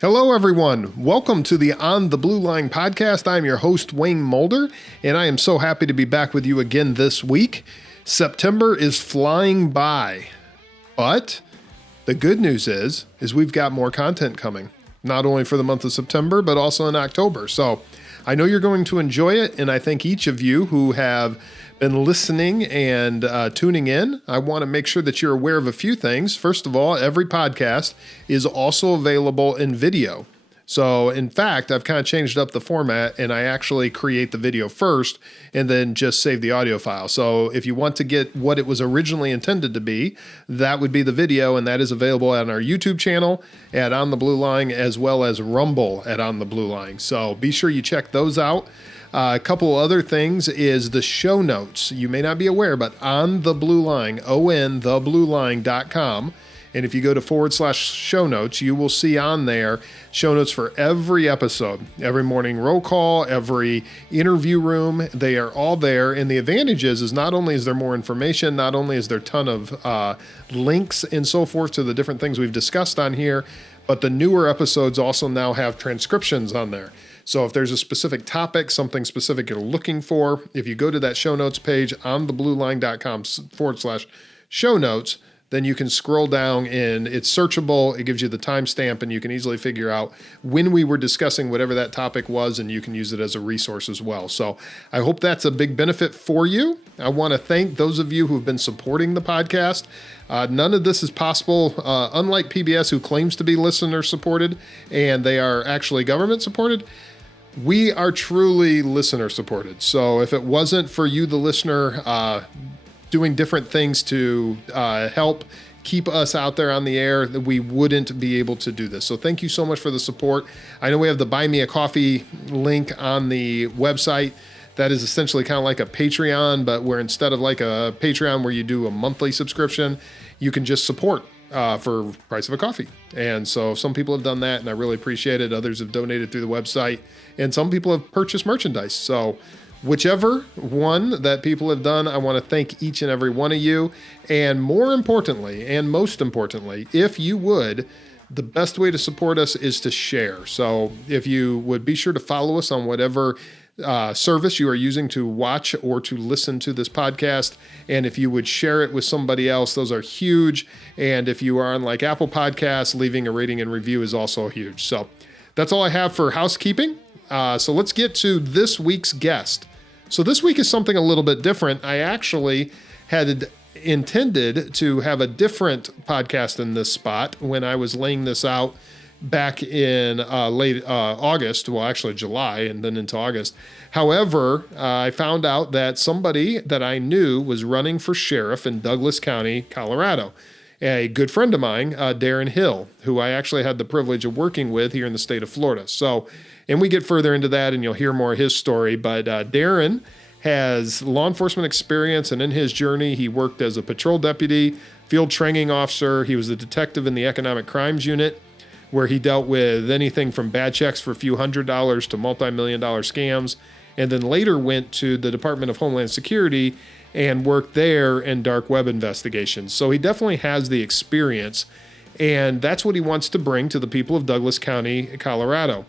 Hello, everyone. Welcome to the On the Blue Line podcast. I'm your host, Wayne Mulder, and I am so happy to be back with you again this week. September is flying by, but the good news is we've got more content coming, not only for the month of September, but also in October. So I know you're going to enjoy it, and I thank each of you who have been listening and tuning in. I want to make sure that you're aware of a few things. First of all, every podcast is also available in video. So in fact, I've kind of changed up the format and I actually create the video first and then just save the audio file. So if you want to get what it was originally intended to be, that would be the video, and that is available on our YouTube channel at On the Blue Line, as well as Rumble at On the Blue Line. So be sure you check those out. A couple other things is the show notes. You may not be aware, but On the Blue Line, ontheblueline.com. And if you go to /show notes, you will see on there show notes for every episode, every morning roll call, every interview room. They are all there. And the advantage is not only is there more information, not only is there a ton of links and so forth to the different things we've discussed on here, but the newer episodes also now have transcriptions on there. So if there's a specific topic, something specific you're looking for, if you go to that show notes page on theblueline.com /show notes, then you can scroll down and it's searchable. It gives you the timestamp and you can easily figure out when we were discussing whatever that topic was, and you can use it as a resource as well. So I hope that's a big benefit for you. I want to thank those of you who've been supporting the podcast. None of this is possible, unlike PBS, who claims to be listener supported, and they are actually government supported. We are truly listener supported. So if it wasn't for you, the listener, doing different things to help keep us out there on the air, we wouldn't be able to do this. So thank you so much for the support. I know we have the Buy Me a Coffee link on the website. That is essentially kind of like a Patreon, but where instead of like a Patreon where you do a monthly subscription, you can just support for price of a coffee. And so some people have done that, and I really appreciate it. Others have donated through the website, and some people have purchased merchandise. So whichever one that people have done, I want to thank each and every one of you. And more importantly, and most importantly, if you would, the best way to support us is to share. So if you would be sure to follow us on whatever service you are using to watch or to listen to this podcast. And if you would share it with somebody else, those are huge. And if you are on like Apple Podcasts, leaving a rating and review is also huge. So that's all I have for housekeeping. So let's get to this week's guest. So this week is something a little bit different. I actually had intended to have a different podcast in this spot when I was laying this out back in late August, well, actually July and then into August. However, I found out that somebody that I knew was running for sheriff in Douglas County, Colorado. A good friend of mine, Darren Hill, who I actually had the privilege of working with here in the state of Florida. So, and we get further into that and you'll hear more of his story, but Darren has law enforcement experience, and in his journey, he worked as a patrol deputy, field training officer. He was a detective in the economic crimes unit, where he dealt with anything from bad checks for a few $100s to multi-million-dollar scams, and then later went to the Department of Homeland Security and worked there in dark web investigations. So he definitely has the experience, and that's what he wants to bring to the people of Douglas County, Colorado.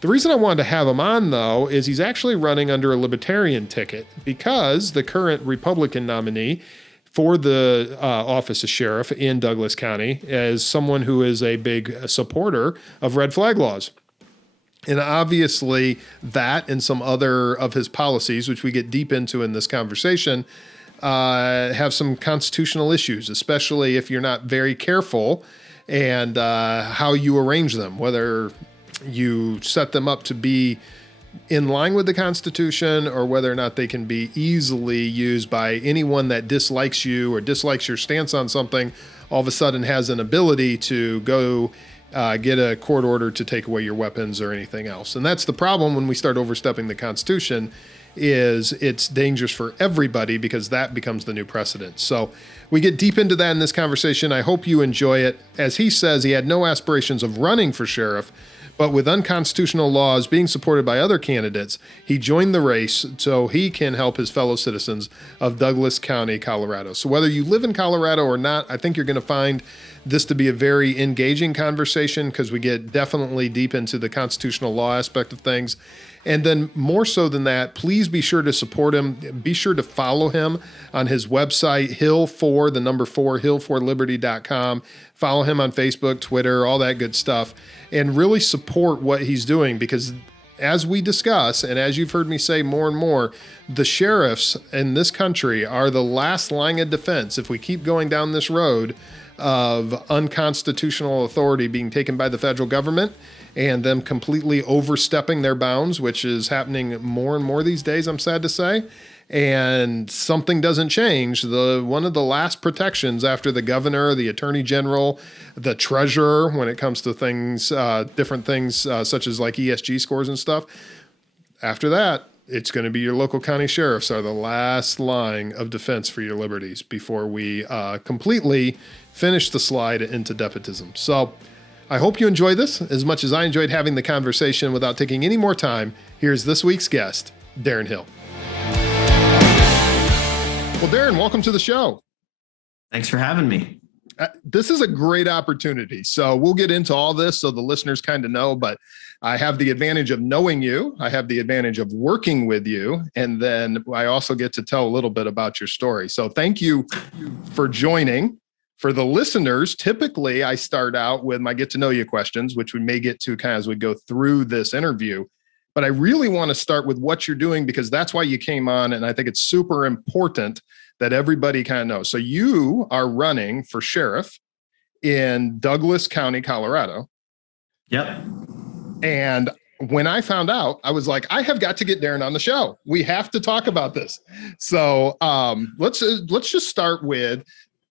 The reason I wanted to have him on, though, is he's actually running under a libertarian ticket because the current Republican nominee for the office of sheriff in Douglas County is someone who is a big supporter of red flag laws. And obviously that and some other of his policies, which we get deep into in this conversation, have some constitutional issues, especially if you're not very careful and how you arrange them, whether you set them up to be in line with the Constitution or whether or not they can be easily used by anyone that dislikes you or dislikes your stance on something, all of a sudden has an ability to go get a court order to take away your weapons or anything else. And that's the problem when we start overstepping the Constitution, is it's dangerous for everybody because that becomes the new precedent. So we get deep into that in this conversation. I hope you enjoy it. As he says, he had no aspirations of running for sheriff, but with unconstitutional laws being supported by other candidates, he joined the race so he can help his fellow citizens of Douglas County, Colorado. So whether you live in Colorado or not, I think you're going to find this to be a very engaging conversation because we get definitely deep into the constitutional law aspect of things. And then more so than that, please be sure to support him. Be sure to follow him on his website, hill4liberty.com. Follow him on Facebook, Twitter, all that good stuff, and really support what he's doing because as we discuss, and as you've heard me say more and more, the sheriffs in this country are the last line of defense. If we keep going down this road of unconstitutional authority being taken by the federal government and them completely overstepping their bounds, which is happening more and more these days, I'm sad to say, and something doesn't change, one of the last protections after the governor, the attorney general, the treasurer, when it comes to things, different things such as like ESG scores and stuff, after that, it's going to be your local county sheriffs are the last line of defense for your liberties before we completely finish the slide into despotism. So I hope you enjoy this as much as I enjoyed having the conversation. Without taking any more time, here's this week's guest, Darren Hill. Well, Darren, welcome to the show. Thanks for having me. This is a great opportunity. So we'll get into all this so the listeners kind of know, but I have the advantage of knowing you. I have the advantage of working with you. And then I also get to tell a little bit about your story. So thank you for joining. For the listeners, typically I start out with my get to know you questions, which we may get to kind of as we go through this interview. But I really want to start with what you're doing because that's why you came on. And I think it's super important that everybody kind of knows. So you are running for sheriff in Douglas County, Colorado. Yep. And when I found out, I was like, I have got to get Darren on the show. We have to talk about this. So let's just start with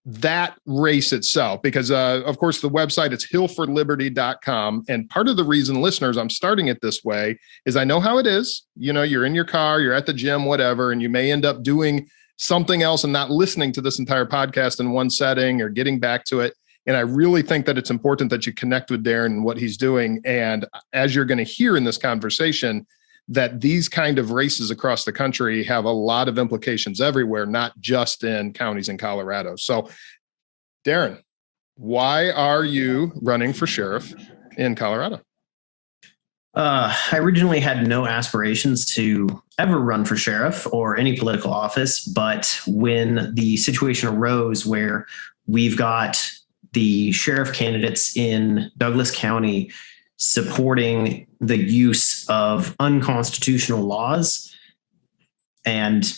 that race itself, because of course the website, it's hill4liberty.com. And part of the reason, listeners, I'm starting it this way is I know how it is. You know, you're in your car, you're at the gym, whatever, and you may end up doing something else and not listening to this entire podcast in one setting or getting back to it. And I really think that it's important that you connect with Darren and what he's doing. And as you're going to hear in this conversation, that these kind of races across the country have a lot of implications everywhere, not just in counties in Colorado. So, Darren, why are you running for sheriff in Colorado? I originally had no aspirations to ever run for sheriff or any political office, but when the situation arose where we've got the sheriff candidates in Douglas County supporting the use of unconstitutional laws, and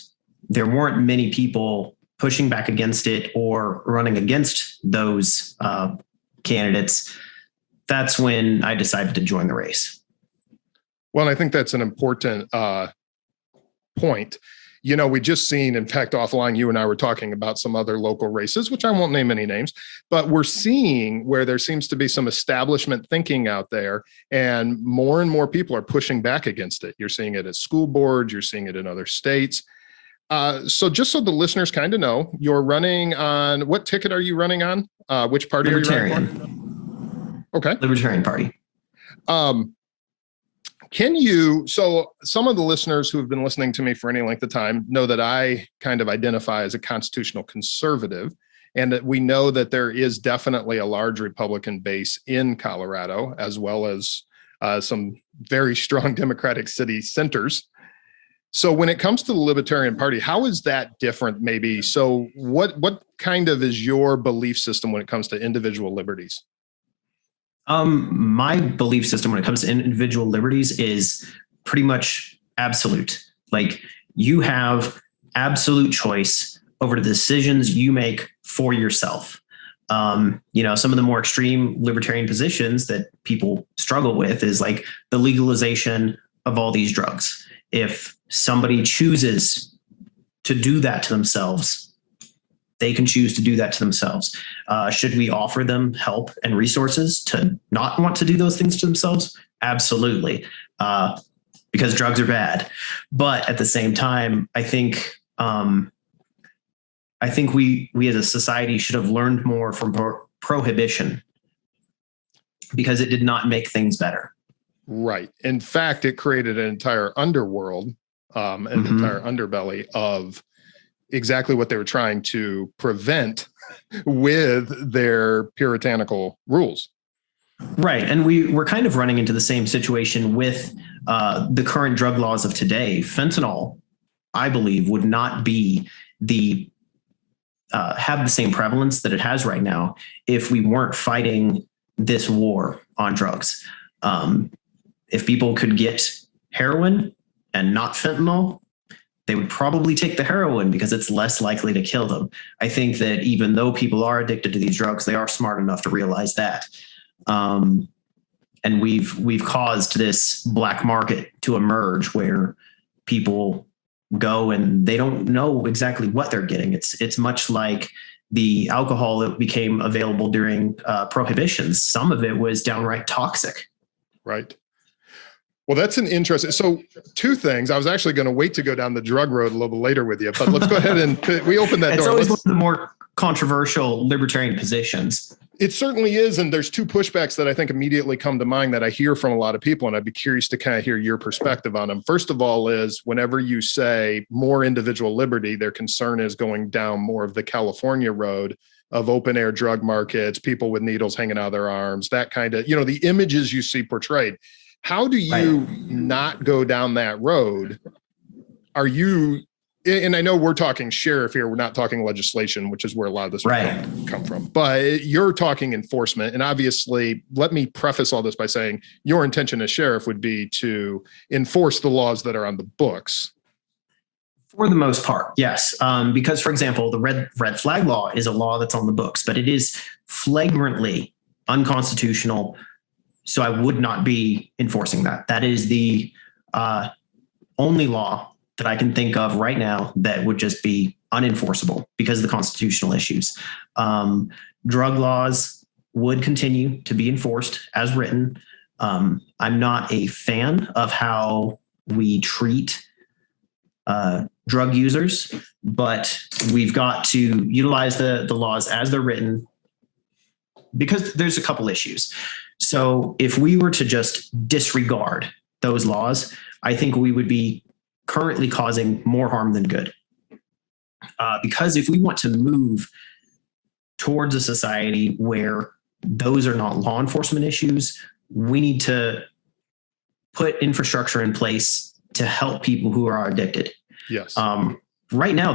there weren't many people pushing back against it or running against those candidates, that's when I decided to join the race. Well, I think that's an important point. You know, we just seen, in fact, offline, you and I were talking about some other local races, which I won't name any names, but we're seeing where there seems to be some establishment thinking out there, and more people are pushing back against it. You're seeing it at school boards, you're seeing it in other states. So just so the listeners kind of know, you're running on, what ticket are you running on? Which party are you running for? Okay. Libertarian Party. So some of the listeners who have been listening to me for any length of time know that I kind of identify as a constitutional conservative, and that we know that there is definitely a large Republican base in Colorado, as well as some very strong Democratic city centers. So when it comes to the Libertarian Party, how is that different maybe? So what kind of is your belief system when it comes to individual liberties? My belief system when it comes to individual liberties is pretty much absolute. Like, you have absolute choice over the decisions you make for yourself. You know, some of the more extreme libertarian positions that people struggle with is like the legalization of all these drugs. If somebody chooses to do that to themselves, they can choose to do that to themselves. Should we offer them help and resources to not want to do those things to themselves? Absolutely, because drugs are bad. But at the same time, I think we as a society should have learned more from prohibition, because it did not make things better. Right. In fact, it created an entire underworld, an entire underbelly of exactly what they were trying to prevent with their puritanical rules. Right. And we're kind of running into the same situation with the current drug laws of today. Fentanyl, I believe, would not be the have the same prevalence that it has right now if we weren't fighting this war on drugs. If people could get heroin and not fentanyl, they would probably take the heroin because it's less likely to kill them. I think that even though people are addicted to these drugs, they are smart enough to realize that. And we've caused this black market to emerge where people go and they don't know exactly what they're getting. It's much like the alcohol that became available during prohibitions. Some of it was downright toxic. Right. Well, that's an interesting. So, two things. I was actually going to wait to go down the drug road a little later with you, but let's go ahead and we open that door. It's always one of the more controversial libertarian positions. It certainly is. And there's two pushbacks that I think immediately come to mind that I hear from a lot of people. And I'd be curious to kind of hear your perspective on them. First of all, is whenever you say more individual liberty, their concern is going down more of the California road of open air drug markets, people with needles hanging out of their arms, that kind of, the images you see portrayed. How do you not go down that road? Are you, and I know we're talking sheriff here, we're not talking legislation, which is where a lot of this come from, but you're talking enforcement. And obviously, let me preface all this by saying your intention as sheriff would be to enforce the laws that are on the books. For the most part, yes. Because, for example, the red flag law is a law that's on the books, but it is flagrantly unconstitutional. So I would not be enforcing that. That is the only law that I can think of right now that would just be unenforceable because of the constitutional issues. Drug laws would continue to be enforced as written. I'm not a fan of how we treat drug users, but we've got to utilize the laws as they're written because there's a couple issues. So if we were to just disregard those laws, I think we would be currently causing more harm than good. Because if we want to move towards a society where those are not law enforcement issues, we need to put infrastructure in place to help people who are addicted. Yes. Right now,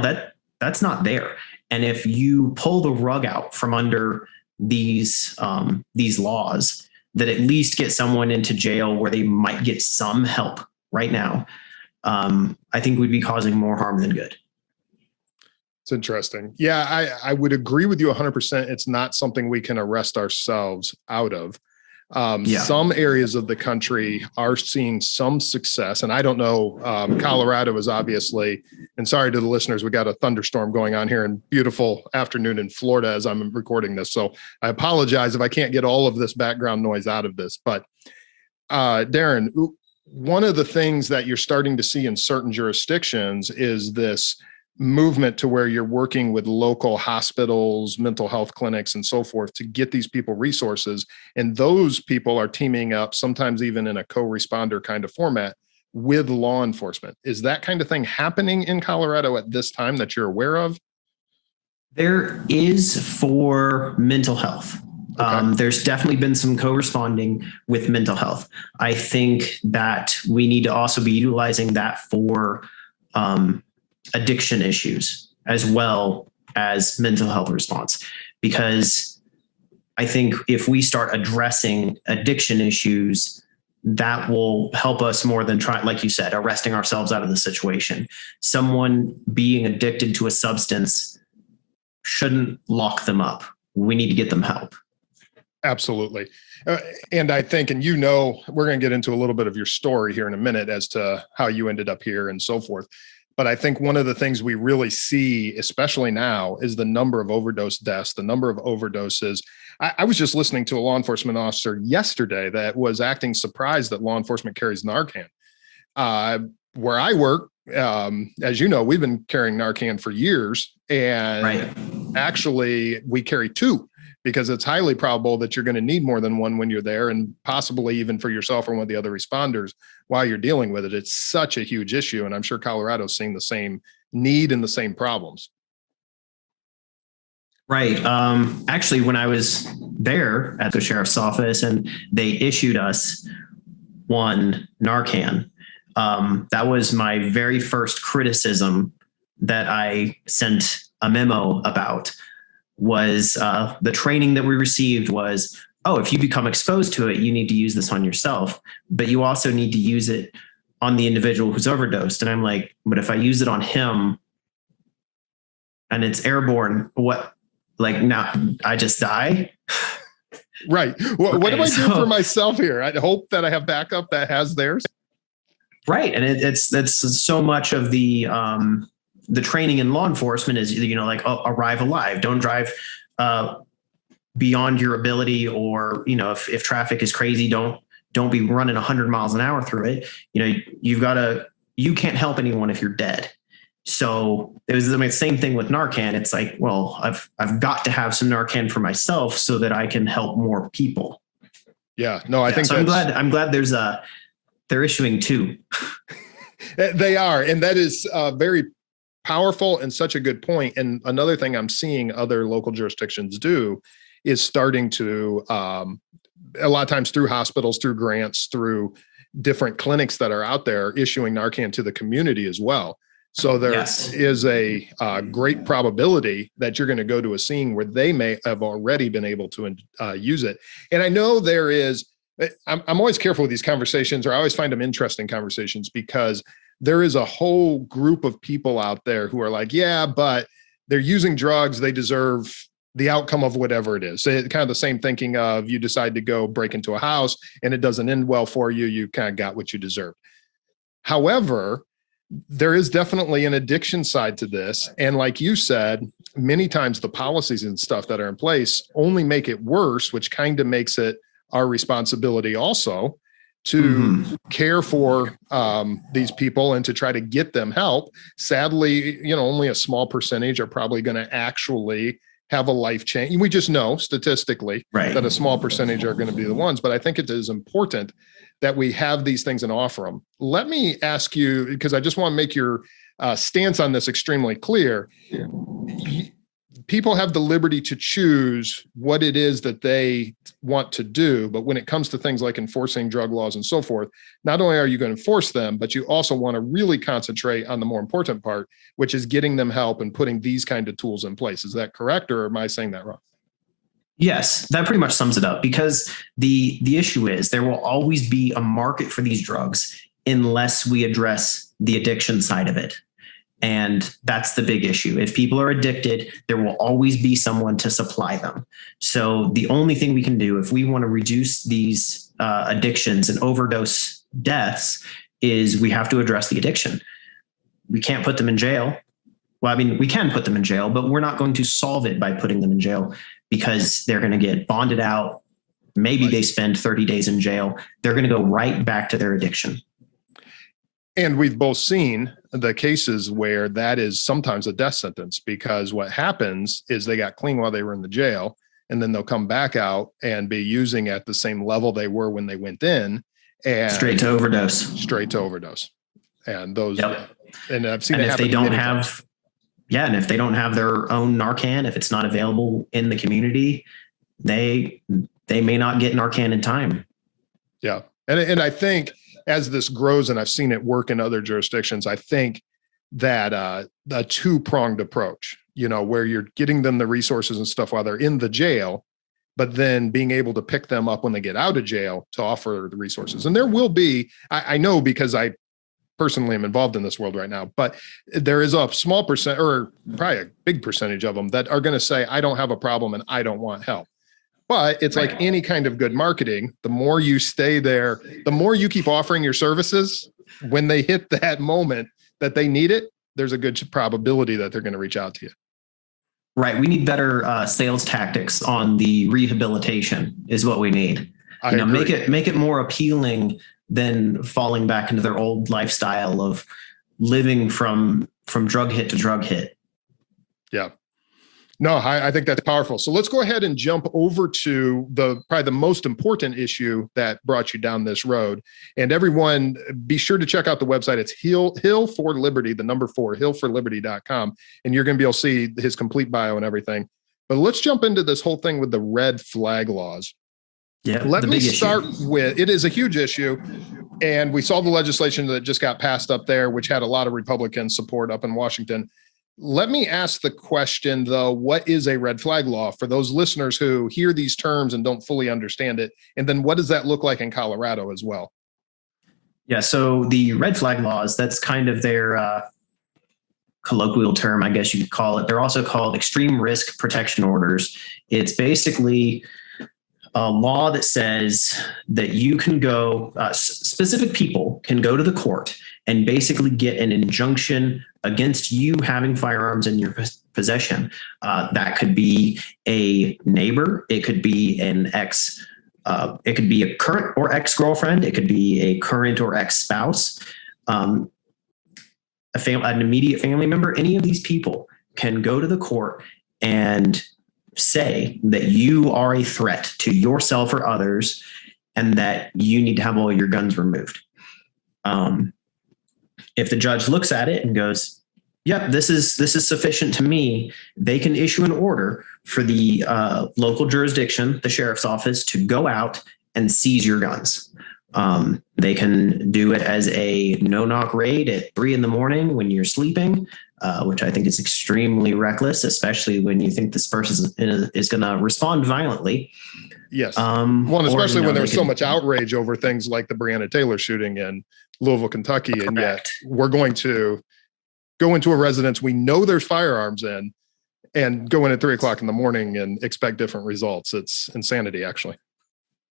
that's not there. And if you pull the rug out from under these laws that at least get someone into jail where they might get some help right now, I think we'd be causing more harm than good. It's interesting. Yeah, I would agree with you 100%. It's not something we can arrest ourselves out of. Some areas of the country are seeing some success, and I don't know. Colorado is obviously, and sorry to the listeners, we got a thunderstorm going on here in beautiful afternoon in Florida as I'm recording this. So I apologize if I can't get all of this background noise out of this. But Darren, one of the things that you're starting to see in certain jurisdictions is this movement to where you're working with local hospitals, mental health clinics, and so forth to get these people resources. And those people are teaming up, sometimes even in a co-responder kind of format, with law enforcement. Is that kind of thing happening in Colorado at this time that you're aware of? There is for mental health. Okay. There's definitely been some co-responding with mental health. I think that we need to also be utilizing that for addiction issues as well as mental health response, because I think if we start addressing addiction issues, that will help us more than trying, like you said, arresting ourselves out of the situation. Someone being addicted to a substance shouldn't lock them up. We need to get them help. Absolutely. And I think, and we're going to get into a little bit of your story here in a minute as to how you ended up here and so forth. But I think one of the things we really see, especially now, is the number of overdose deaths, the number of overdoses. I was just listening to a law enforcement officer yesterday that was acting surprised that law enforcement carries Narcan. Where I work, as you know, we've been carrying Narcan for years, and actually we carry two, because it's highly probable that you're going to need more than one when you're there, and possibly even for yourself or one of the other responders while you're dealing with it. It's such a huge issue, and I'm sure Colorado's seeing the same need and the same problems. Right. Actually, when I was there at the sheriff's office and they issued us one Narcan, that was my very first criticism that I sent a memo about. Was the training that we received was, oh, if you become exposed to it, you need to use this on yourself, but you also need to use it on the individual who's overdosed. And I'm like, but if I use it on him and it's airborne, what? Like now I just die. Right. Well, what do I do So, for myself here? I hope that I have backup that has theirs. right. And that's so much of the training in law enforcement is, like, oh, arrive alive, don't drive beyond your ability, or, if traffic is crazy, don't be running 100 miles an hour through it. You can't help anyone if you're dead. So it was the same thing with Narcan. It's like, well, I've got to have some Narcan for myself so that I can help more people. Yeah, no, I think so I'm glad they're issuing two. They are. And that is very powerful and such a good point. And another thing I'm seeing other local jurisdictions do is starting to, a lot of times through hospitals, through grants, through different clinics that are out there, issuing Narcan to the community as well. So there is a great probability that you're going to go to a scene where they may have already been able to use it. And I know there is, I'm always careful with these conversations, or I always find them interesting conversations, because there is a whole group of people out there who are like, yeah, but they're using drugs, they deserve the outcome of whatever it is. So kind of the same thinking of, you decide to go break into a house and it doesn't end well for you, you kind of got what you deserved. However, there is definitely an addiction side to this. And like you said, many times the policies and stuff that are in place only make it worse, which kind of makes it our responsibility also to care for these people and to try to get them help. Sadly, only a small percentage are probably going to actually have a life change. We just know statistically that a small percentage are going to be the ones, but I think it is important that we have these things and offer them. Let me ask you, because I just want to make your stance on this extremely clear. People have the liberty to choose what it is that they want to do. But when it comes to things like enforcing drug laws and so forth, not only are you going to enforce them, but you also want to really concentrate on the more important part, which is getting them help and putting these kind of tools in place. Is that correct? Or am I saying that wrong? Yes, that pretty much sums it up, because the issue is there will always be a market for these drugs unless we address the addiction side of it. And that's the big issue. If people are addicted, there will always be someone to supply them. So the only thing we can do if we want to reduce these addictions and overdose deaths is we have to address the addiction. We can't put them in jail. Well, I mean, we can put them in jail, but we're not going to solve it by putting them in jail, because they're going to get bonded out. Maybe they spend 30 days in jail. They're going to go right back to their addiction. And we've both seen the cases where that is sometimes a death sentence, because what happens is they got clean while they were in the jail, and then they'll come back out and be using at the same level they were when they went in, and straight to overdose. And those, and I've seen it happen. If they don't have, and if they don't have their own Narcan, if it's not available in the community, they may not get Narcan in time. Yeah. And I think as this grows, and I've seen it work in other jurisdictions, I think that a two-pronged approach, where you're getting them the resources and stuff while they're in the jail, but then being able to pick them up when they get out of jail to offer the resources. And there will be, I know, because I personally am involved in this world right now, but there is a small percent, or probably a big percentage of them, that are going to say, I don't have a problem and I don't want help. But it's like any kind of good marketing. The more you stay there, the more you keep offering your services, when they hit that moment that they need it, there's a good probability that they're going to reach out to you. Right. We need better sales tactics on the rehabilitation is what we need. Make it more appealing than falling back into their old lifestyle of living from drug hit to drug hit. Yeah. No, I think that's powerful. So let's go ahead and jump over to probably the most important issue that brought you down this road. And everyone, be sure to check out the website. It's Hill for Liberty, the number 4, hillforliberty.com. And you're going to be able to see his complete bio and everything. But let's jump into this whole thing with the red flag laws. Yeah, Let the me big start issue. with, it is a huge issue. And we saw the legislation that just got passed up there, which had a lot of Republican support up in Washington. Let me ask the question, though, what is a red flag law for those listeners who hear these terms and don't fully understand it? And then what does that look like in Colorado as well? Yeah, so the red flag laws, that's kind of their colloquial term, I guess you could call it. They're also called extreme risk protection orders. It's basically a law that says that you can go, specific people can go to the court and basically get an injunction against you having firearms in your possession. That could be a neighbor, it could be an it could be a current or ex-girlfriend, it could be a current or ex-spouse, an immediate family member. Any of these people can go to the court and say that you are a threat to yourself or others and that you need to have all your guns removed. If the judge looks at it and goes, yep, this is sufficient to me, they can issue an order for the local jurisdiction, the sheriff's office, to go out and seize your guns. They can do it as a no-knock raid at 3 a.m. when you're sleeping, which I think is extremely reckless, especially when you think this person is going to respond violently. Yes. Well, especially when there's so much outrage over things like the Breonna Taylor shooting in Louisville, Kentucky. Correct. And yet we're going to go into a residence we know there's firearms in and go in at 3 o'clock in the morning and expect different results. It's insanity, actually.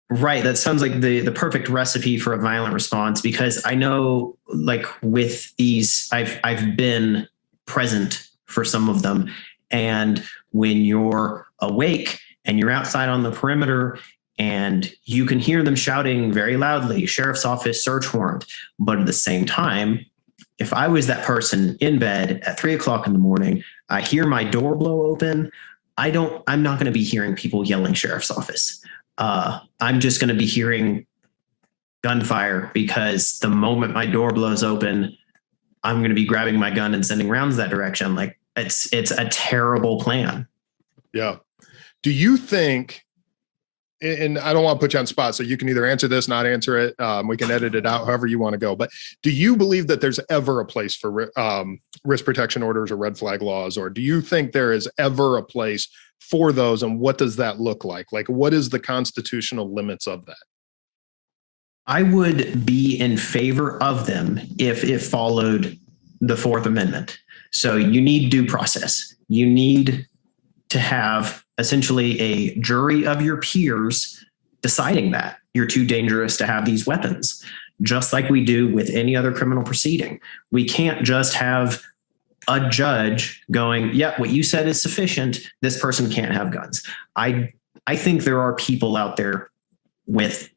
Right. That sounds like the perfect recipe for a violent response, because I know, like, with these, I've been present for some of them. And when you're awake and you're outside on the perimeter and you can hear them shouting very loudly, sheriff's office, search warrant. But at the same time, if I was that person in bed at 3 o'clock in the morning, I hear my door blow open, I'm not going to be hearing people yelling sheriff's office. I'm just going to be hearing gunfire, because the moment my door blows open, I'm going to be grabbing my gun and sending rounds that direction. Like, it's a terrible plan. Yeah. Do you think, and I don't want to put you on the spot, so you can either answer this, not answer it. We can edit it out however you want to go. But do you believe that there's ever a place for risk protection orders or red flag laws? Or do you think there is ever a place for those? And what does that look like? Like, what is the constitutional limits of that? I would be in favor of them if it followed the Fourth Amendment. So you need due process. You need to have essentially a jury of your peers deciding that you're too dangerous to have these weapons, just like we do with any other criminal proceeding. We can't just have a judge going, yeah, what you said is sufficient, this person can't have guns. I think there are people out there with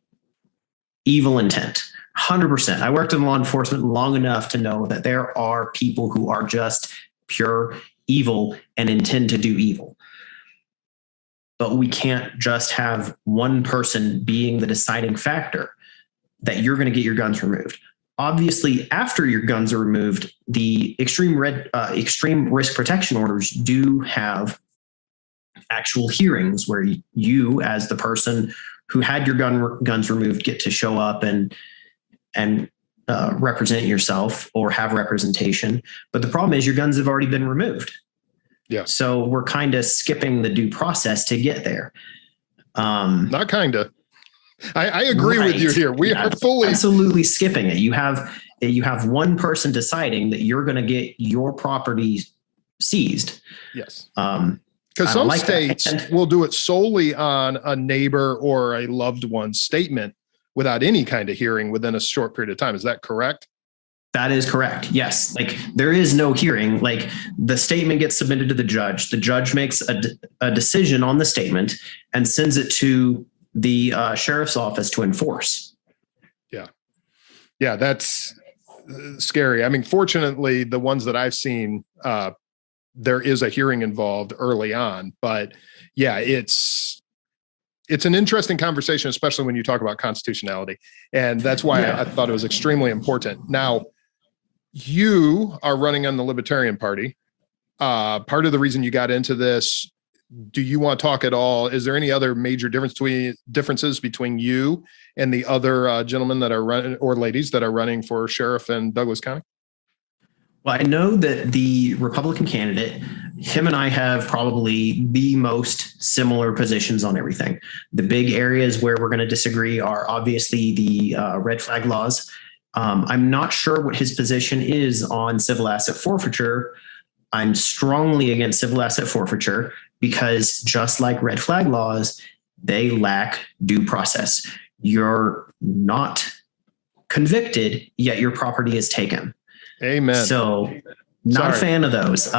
evil intent, 100%. I worked in law enforcement long enough to know that there are people who are just pure evil and intend to do evil. But we can't just have one person being the deciding factor that you're going to get your guns removed. Obviously, after your guns are removed, the extreme risk protection orders do have actual hearings where you, as the person who had your guns removed, get to show up and represent yourself or have representation. But the problem is your guns have already been removed. Yeah. So we're kind of skipping the due process to get there. Not kind of. I agree with you here. We are fully absolutely skipping it. You have one person deciding that you're going to get your property seized. Yes. Because some states will do it solely on a neighbor or a loved one's statement without any kind of hearing within a short period of time. Is that correct? That is correct. Yes. Like, there is no hearing. Like, the statement gets submitted to the judge. The judge makes a decision on the statement and sends it to the sheriff's office to enforce. Yeah. Yeah. That's scary. I mean, fortunately, the ones that I've seen, there is a hearing involved early on, but yeah, it's an interesting conversation, especially when you talk about constitutionality. And that's why I thought it was extremely important. Now, you are running on the Libertarian Party. Part of the reason you got into this do you want to talk at all? Is there any other major differences between you and the other gentlemen that are running, or ladies that are running for sheriff in Douglas County? Well, I know that the Republican candidate, him and I have probably the most similar positions on everything. The big areas where we're going to disagree are obviously the red flag laws. I'm not sure what his position is on civil asset forfeiture. I'm strongly against civil asset forfeiture because just like red flag laws, they lack due process. You're not convicted, yet your property is taken. Amen. So not a fan of those.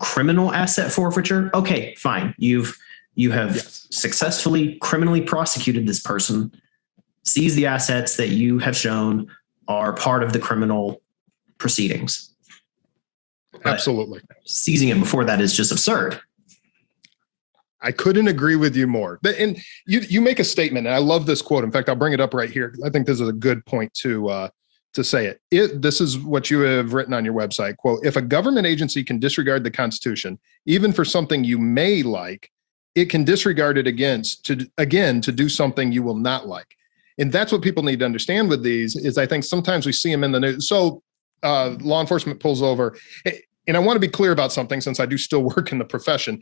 Criminal asset forfeiture. Okay, fine. You have successfully criminally prosecuted this person, seized the assets that you have shown are part of the criminal proceedings. But absolutely. Seizing it before that is just absurd. I couldn't agree with you more. And you make a statement, and I love this quote. In fact, I'll bring it up right here. I think this is a good point to say it. This is what you have written on your website. Quote, if a government agency can disregard the Constitution, even for something you may like, it can disregard it to do something you will not like. And that's what people need to understand with these is I think sometimes we see them in the news. So law enforcement pulls over. And I want to be clear about something since I do still work in the profession.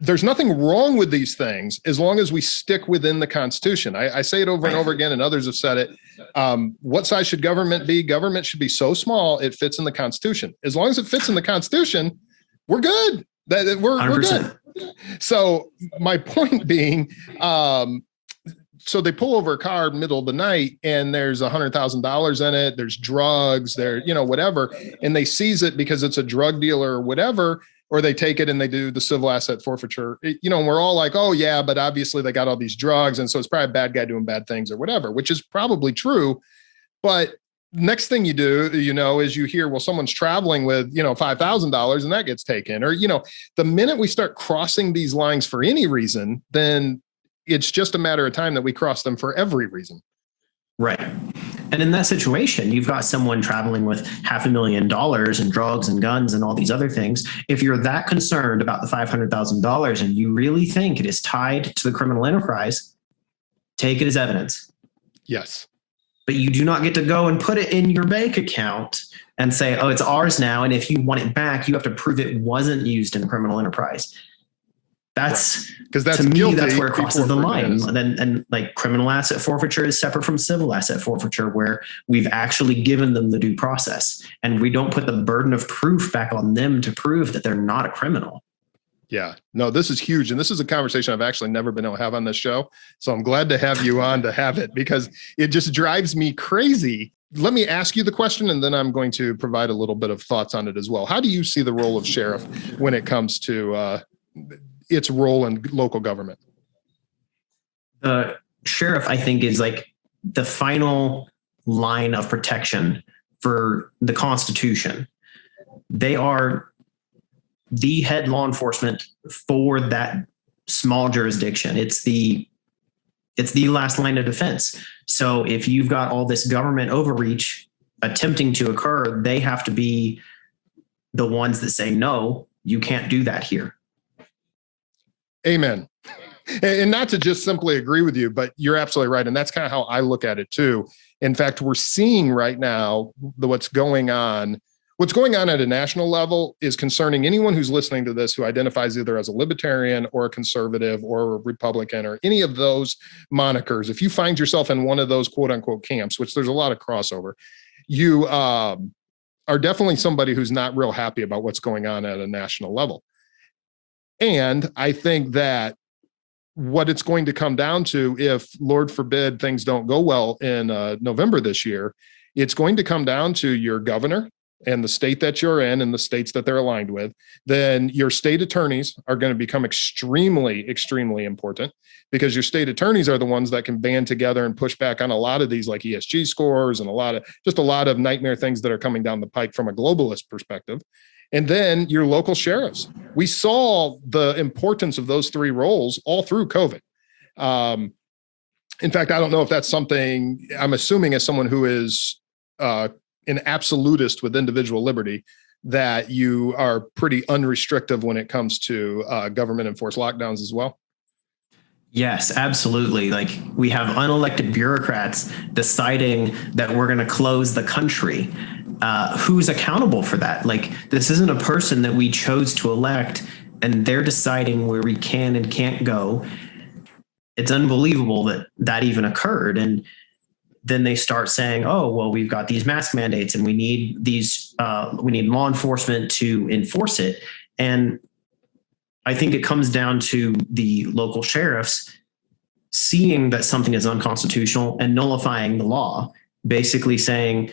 There's nothing wrong with these things as long as we stick within the Constitution. I say it over and over again, and others have said it. What size should government be? Government should be so small it fits in the Constitution. As long as it fits in the Constitution, we're good. We're good. So my point being, so they pull over a car middle of the night and there's $100,000 in it. There's drugs there, whatever. And they seize it because it's a drug dealer or whatever, or they take it and they do the civil asset forfeiture, and we're all like, oh yeah, but obviously they got all these drugs. And so it's probably a bad guy doing bad things or whatever, which is probably true. But next thing you do, is you hear, well, someone's traveling with, $5,000 and that gets taken, or, the minute we start crossing these lines for any reason, then it's just a matter of time that we cross them for every reason. Right. And in that situation, you've got someone traveling with $500,000 in drugs and guns and all these other things. If you're that concerned about the $500,000 and you really think it is tied to the criminal enterprise, take it as evidence. Yes. But you do not get to go and put it in your bank account and say, oh, it's ours now. And if you want it back, you have to prove it wasn't used in the criminal enterprise. That's because to me, that's where it crosses the line. And like criminal asset forfeiture is separate from civil asset forfeiture, where we've actually given them the due process and we don't put the burden of proof back on them to prove that they're not a criminal. Yeah, no, this is huge. And this is a conversation I've actually never been able to have on this show. So I'm glad to have you on to have it because it just drives me crazy. Let me ask you the question, and then I'm going to provide a little bit of thoughts on it as well. How do you see the role of sheriff when it comes to its role in local government? The sheriff, I think, is like the final line of protection for the Constitution. They are the head law enforcement for that small jurisdiction. It's the last line of defense. So if you've got all this government overreach attempting to occur, they have to be the ones that say, no, you can't do that here. Amen. And not to just simply agree with you, but you're absolutely right. And that's kind of how I look at it too. In fact, we're seeing right now what's going on at a national level is concerning anyone who's listening to this who identifies either as a libertarian or a conservative or a Republican or any of those monikers. If you find yourself in one of those quote unquote camps, which there's a lot of crossover, you are definitely somebody who's not real happy about what's going on at a national level. And I think that what it's going to come down to, if Lord forbid things don't go well in November this year, it's going to come down to your governor and the state that you're in and the states that they're aligned with. Then your state attorneys are going to become extremely, extremely important because your state attorneys are the ones that can band together and push back on a lot of these like ESG scores and a lot of nightmare things that are coming down the pike from a globalist perspective. And then your local sheriffs. We saw the importance of those three roles all through COVID. In fact, I don't know if that's something, I'm assuming as someone who is an absolutist with individual liberty, that you are pretty unrestrictive when it comes to government enforced lockdowns as well? Yes, absolutely. Like we have unelected bureaucrats deciding that we're going to close the country. Who's accountable for that? Like this isn't a person that we chose to elect, and they're deciding where we can and can't go. It's unbelievable that that even occurred. And then they start saying, "Oh, well, we've got these mask mandates, and we need these. We need law enforcement to enforce it." And I think it comes down to the local sheriffs seeing that something is unconstitutional and nullifying the law, basically saying,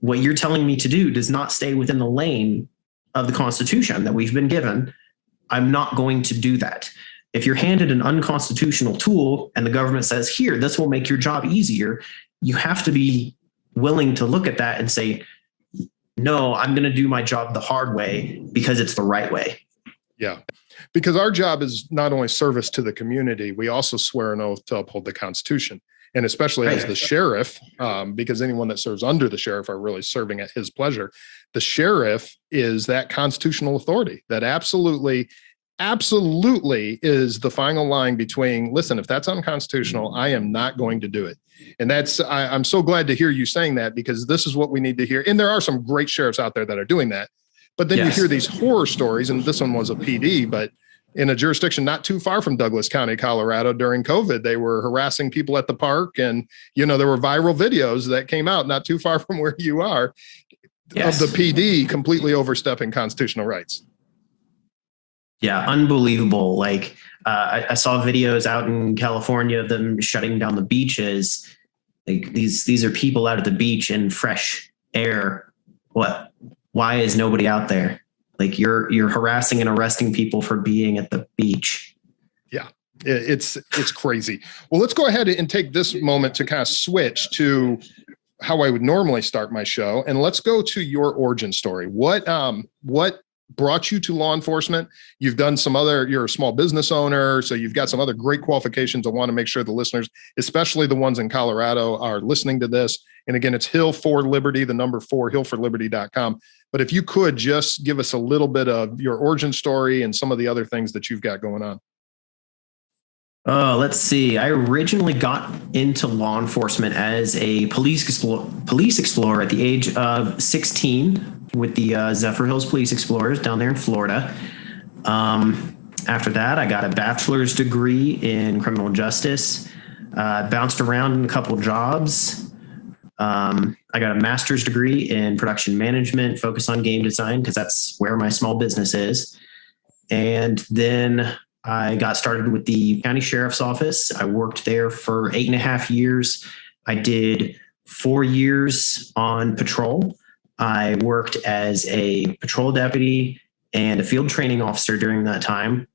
what you're telling me to do does not stay within the lane of the Constitution that we've been given. I'm not going to do that. If you're handed an unconstitutional tool and the government says, here, this will make your job easier, you have to be willing to look at that and say, no, I'm going to do my job the hard way because it's the right way. Yeah. Because our job is not only service to the community, we also swear an oath to uphold the Constitution. And especially as the sheriff, because anyone that serves under the sheriff are really serving at his pleasure. The sheriff is that constitutional authority that absolutely is the final line between, listen, if that's unconstitutional, I am not going to do it. And I'm so glad to hear you saying that, because this is what we need to hear. And there are some great sheriffs out there that are doing that. But then you hear these horror stories, and this one was a PD, but in a jurisdiction not too far from Douglas County, Colorado, during COVID, they were harassing people at the park. And, there were viral videos that came out not too far from where you are of the PD completely overstepping constitutional rights. Yeah, unbelievable. Like I saw videos out in California of them shutting down the beaches. Like these are people out at the beach in fresh air. Why is nobody out there? Like you're harassing and arresting people for being at the beach. Yeah, it's crazy. Well, let's go ahead and take this moment to kind of switch to how I would normally start my show. And let's go to your origin story. What brought you to law enforcement? You've done you're a small business owner, so you've got some other great qualifications. I want to make sure the listeners, especially the ones in Colorado, are listening to this. And again, it's Hill for Liberty, the number 4, hillforliberty.com. But if you could just give us a little bit of your origin story and some of the other things that you've got going on. Let's see. I originally got into law enforcement as a police explorer at the age of 16 with the Zephyr Hills Police Explorers down there in Florida. After that, I got a bachelor's degree in criminal justice, bounced around in a couple jobs. I got a master's degree in production management, focus on game design, because that's where my small business is. And then I got started with the county sheriff's office. I worked there for 8.5 years. I did 4 years on patrol. I worked as a patrol deputy and a field training officer during that time.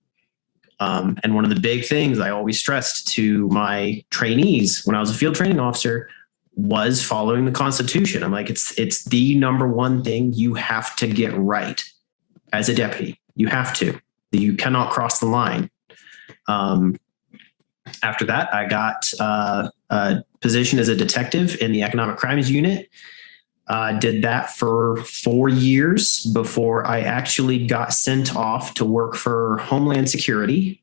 And one of the big things I always stressed to my trainees when I was a field training officer was following the Constitution. I'm like, it's the number one thing you have to get right as a deputy. You have to. You cannot cross the line. After that, I got a position as a detective in the economic crimes unit. Did that for 4 years before I actually got sent off to work for Homeland Security.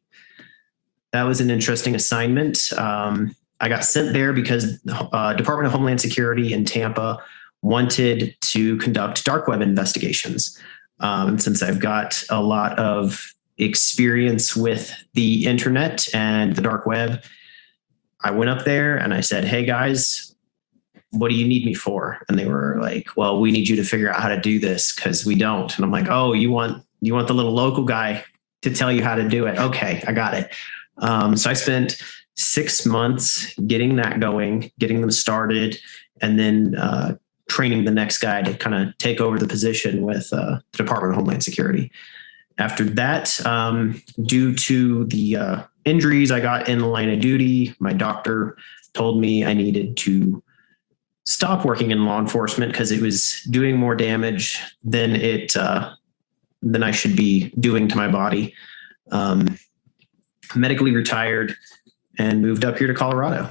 That was an interesting assignment. I got sent there because Department of Homeland Security in Tampa wanted to conduct dark web investigations. Since I've got a lot of experience with the internet and the dark web, I went up there and I said, hey guys, what do you need me for? And they were like, well, we need you to figure out how to do this because we don't. And I'm like, oh, you want the little local guy to tell you how to do it? Okay, I got it. So I spent 6 months getting that going, getting them started, and then training the next guy to kind of take over the position with the Department of Homeland Security. After that, due to the injuries I got in the line of duty, my doctor told me I needed to stop working in law enforcement because it was doing more damage than I should be doing to my body. Medically retired and moved up here to Colorado.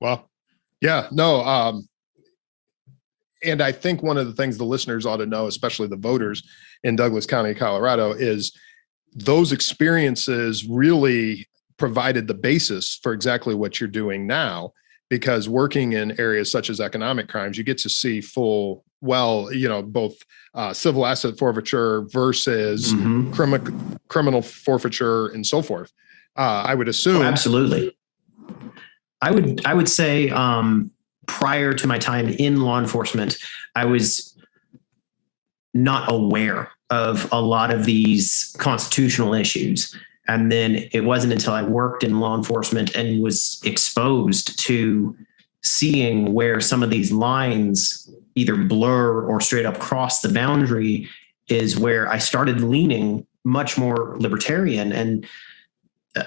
Wow. Yeah, no. And I think one of the things the listeners ought to know, especially the voters in Douglas County, Colorado, is those experiences really provided the basis for exactly what you're doing now, because working in areas such as economic crimes, you get to see full well, both civil asset forfeiture versus criminal forfeiture and so forth. I would assume. Oh, absolutely. I would say prior to my time in law enforcement, I was not aware of a lot of these constitutional issues. And then it wasn't until I worked in law enforcement and was exposed to seeing where some of these lines either blur or straight up cross the boundary is where I started leaning much more libertarian. And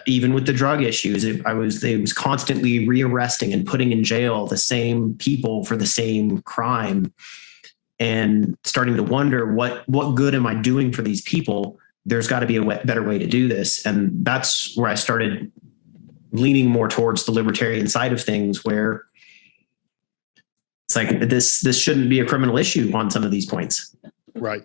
even with the drug issues, it was constantly rearresting and putting in jail the same people for the same crime, and starting to wonder what good am I doing for these people? There's got to be a better way to do this. And that's where I started leaning more towards the libertarian side of things, where it's like this shouldn't be a criminal issue on some of these points. Right.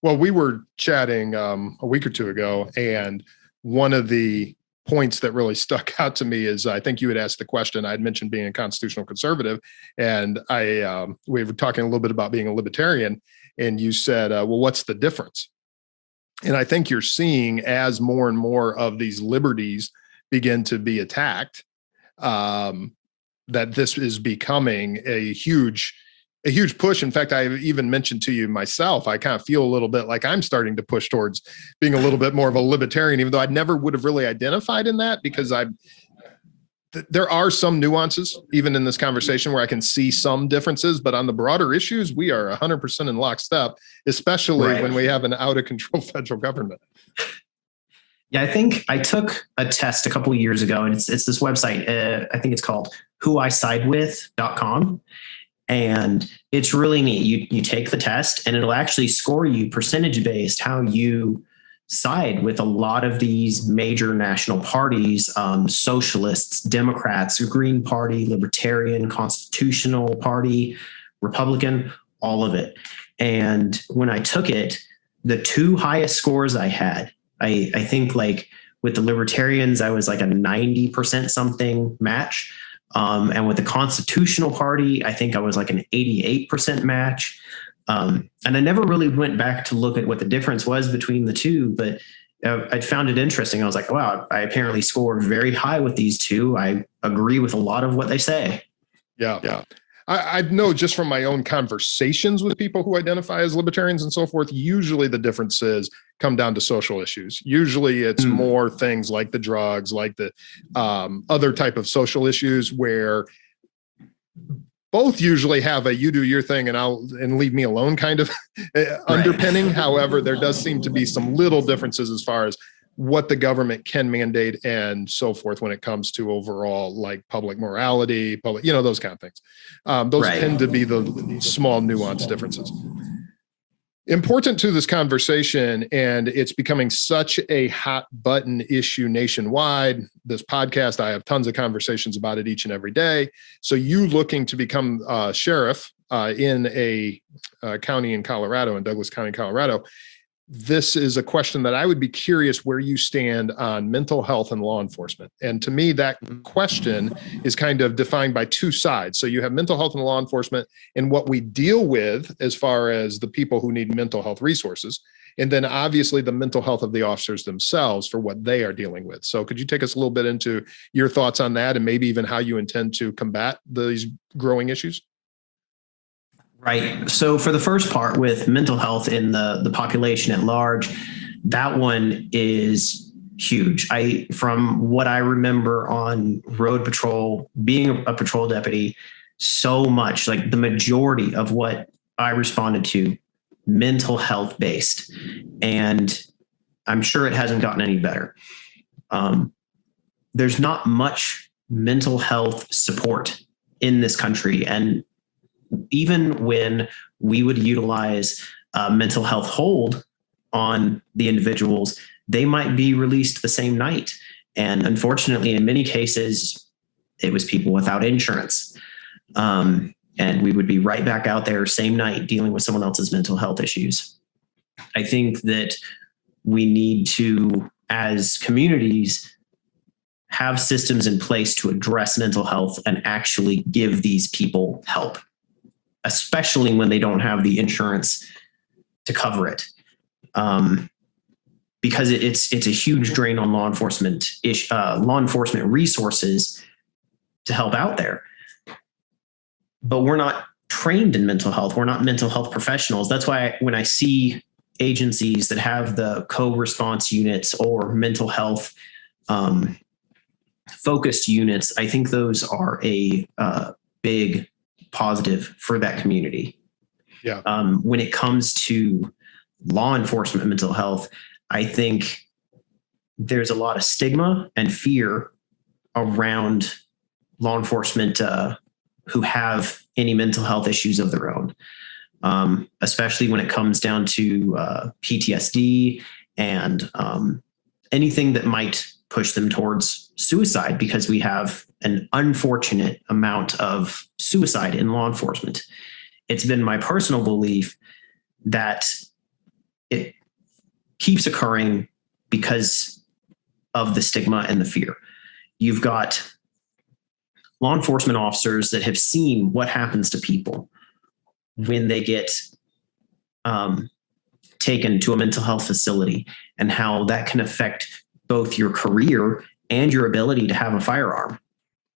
Well, we were chatting a week or two ago, and one of the points that really stuck out to me is, I think you had asked the question. I had mentioned being a constitutional conservative, and we were talking a little bit about being a libertarian, and you said, well, what's the difference? And I think you're seeing, as more and more of these liberties begin to be attacked, that this is becoming a huge push. In fact, I even mentioned to you myself, I kind of feel a little bit like I'm starting to push towards being a little bit more of a libertarian, even though I never would have really identified in that, because there are some nuances even in this conversation where I can see some differences, but on the broader issues, we are 100% in lockstep, especially when we have an out of control federal government. Yeah, I think I took a test a couple of years ago, and it's this website. I think it's called whoisidewith.com. And it's really neat. You take the test, and it'll actually score you percentage based how you side with a lot of these major national parties, socialists, Democrats, Green Party, Libertarian, Constitutional Party, Republican, all of it. And when I took it, the two highest scores I had, I think like with the Libertarians, I was like a 90% something match. And with the Constitutional Party, I think I was like an 88% match. And I never really went back to look at what the difference was between the two, but I found it interesting. I was like, wow, I apparently scored very high with these two. I agree with a lot of what they say. Yeah. I know just from my own conversations with people who identify as libertarians and so forth, usually the differences come down to social issues. Usually it's more things like the drugs, like the other type of social issues, where both usually have a you do your thing and leave me alone kind of underpinning. However, there does seem to be some little differences as far as what the government can mandate and so forth when it comes to overall like public morality, those kind of things. Those tend to be the small nuanced differences. Important to this conversation, and it's becoming such a hot button issue nationwide. This podcast, I have tons of conversations about it each and every day. So you looking to become sheriff in a county in Colorado, in Douglas County, Colorado, this is a question that I would be curious where you stand on mental health and law enforcement. And to me, that question is kind of defined by two sides. So you have mental health and law enforcement and what we deal with as far as the people who need mental health resources. And then obviously the mental health of the officers themselves for what they are dealing with. So could you take us a little bit into your thoughts on that, and maybe even how you intend to combat these growing issues? Right. So for the first part, with mental health in the population at large, that one is huge. From what I remember on road patrol, being a patrol deputy, so much, like the majority of what I responded to, mental health based. And I'm sure it hasn't gotten any better. There's not much mental health support in this country. And even when we would utilize mental health hold on the individuals, they might be released the same night. And unfortunately, in many cases, it was people without insurance. And and we would be right back out there same night dealing with someone else's mental health issues. I think that we need to, as communities, have systems in place to address mental health and actually give these people help, especially when they don't have the insurance to cover it. Because it's a huge drain on law enforcement resources to help out there. But we're not trained in mental health. We're not mental health professionals. That's why when I see agencies that have the co-response units or mental health focused units, I think those are a big positive for that community. Yeah. When it comes to law enforcement mental health, I think there's a lot of stigma and fear around law enforcement who have any mental health issues of their own, especially when it comes down to PTSD and anything that might push them towards suicide, because we have an unfortunate amount of suicide in law enforcement. It's been my personal belief that it keeps occurring because of the stigma and the fear. You've got law enforcement officers that have seen what happens to people when they get taken to a mental health facility, and how that can affect both your career and your ability to have a firearm.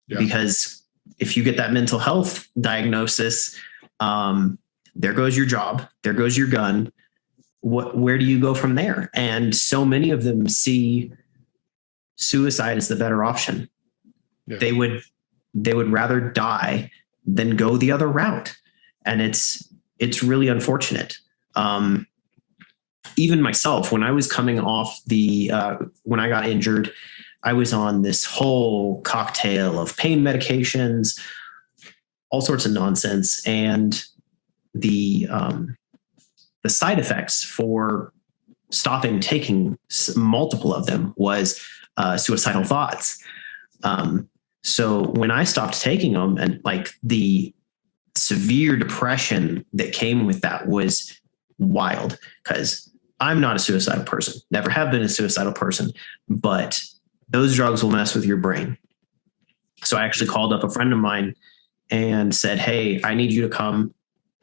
Yeah. Because if you get that mental health diagnosis, there goes your job, there goes your gun. Where do you go from there? And so many of them see suicide as the better option. Yeah. They would rather die than go the other route. And it's really unfortunate. Even myself, when I was coming off when I got injured, I was on this whole cocktail of pain medications, all sorts of nonsense. And the side effects for stopping taking multiple of them was suicidal thoughts. So when I stopped taking them, and like the severe depression that came with that was wild, because I'm not a suicidal person, never have been a suicidal person, but those drugs will mess with your brain. So I actually called up a friend of mine and said, hey, I need you to come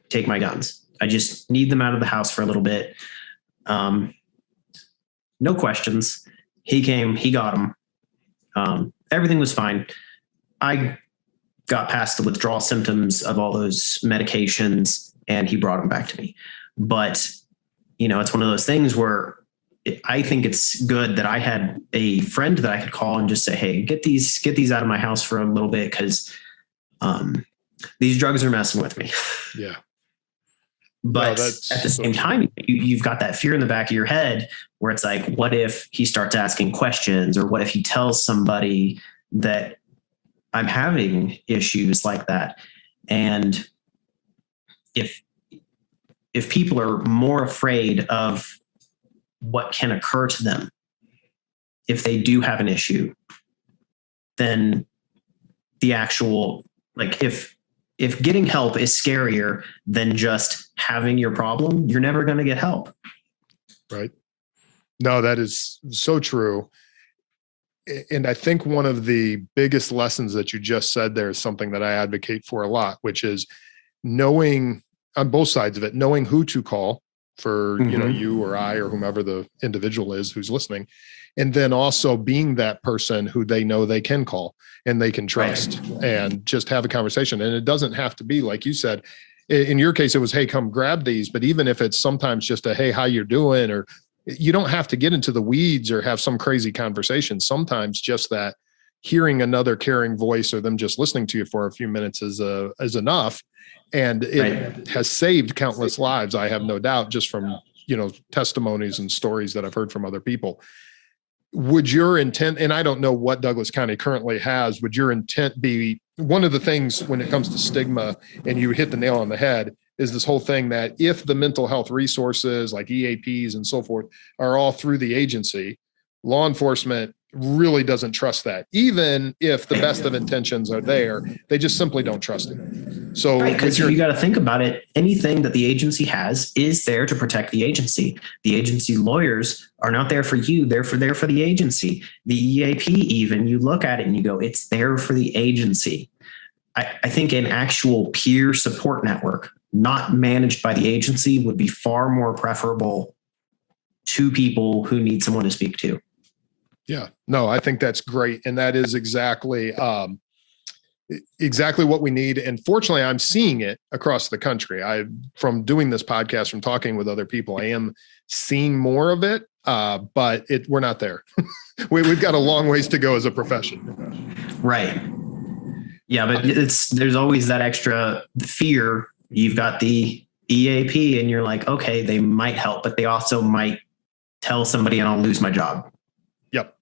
take my guns. I just need them out of the house for a little bit. No questions. He came, he got them. Everything was fine. I got past the withdrawal symptoms of all those medications, and he brought them back to me. But, it's one of those things where I think it's good that I had a friend that I could call and just say, hey, get these out of my house for a little bit, because these drugs are messing with me. Yeah. But at the same time, you've got that fear in the back of your head where it's like, what if he starts asking questions, or what if he tells somebody that I'm having issues like that? And if people are more afraid of what can occur to them if they do have an issue, then the actual, like, if getting help is scarier than just having your problem, you're never going to get help. Right. No, that is so true. And I think one of the biggest lessons that you just said there is something that I advocate for a lot, which is knowing on both sides of it, knowing who to call for, you or I or whomever the individual is who's listening. And then also being that person who they know they can call and they can trust, right, and just have a conversation. And it doesn't have to be, like you said, in your case, it was, hey, come grab these. But even if it's sometimes just a, hey, how you doing? Or you don't have to get into the weeds or have some crazy conversation. Sometimes just that hearing another caring voice or them just listening to you for a few minutes is enough. And it has saved countless lives, I have no doubt, just from, testimonies and stories that I've heard from other people. Would your intent, and I don't know what Douglas County currently has, would your intent be, one of the things when it comes to stigma, and you hit the nail on the head, is this whole thing that if the mental health resources like EAPs and so forth are all through the agency, Law enforcement really doesn't trust that. Even if the best of intentions are there, they just simply don't trust it. So right, because you got to think about it. Anything that the agency has is there to protect the agency. The agency lawyers are not there for you. They're there for the agency. The EAP, even, you look at it and you go, it's there for the agency. I think an actual peer support network, not managed by the agency, would be far more preferable to people who need someone to speak to. Yeah, no, I think that's great. And that is exactly what we need. And fortunately, I'm seeing it across the country. From doing this podcast, from talking with other people, I am seeing more of it, but we're not there. We've got a long ways to go as a profession. Right. Yeah, but there's always that extra fear. You've got the EAP and you're like, okay, they might help, but they also might tell somebody and I'll lose my job. Yep.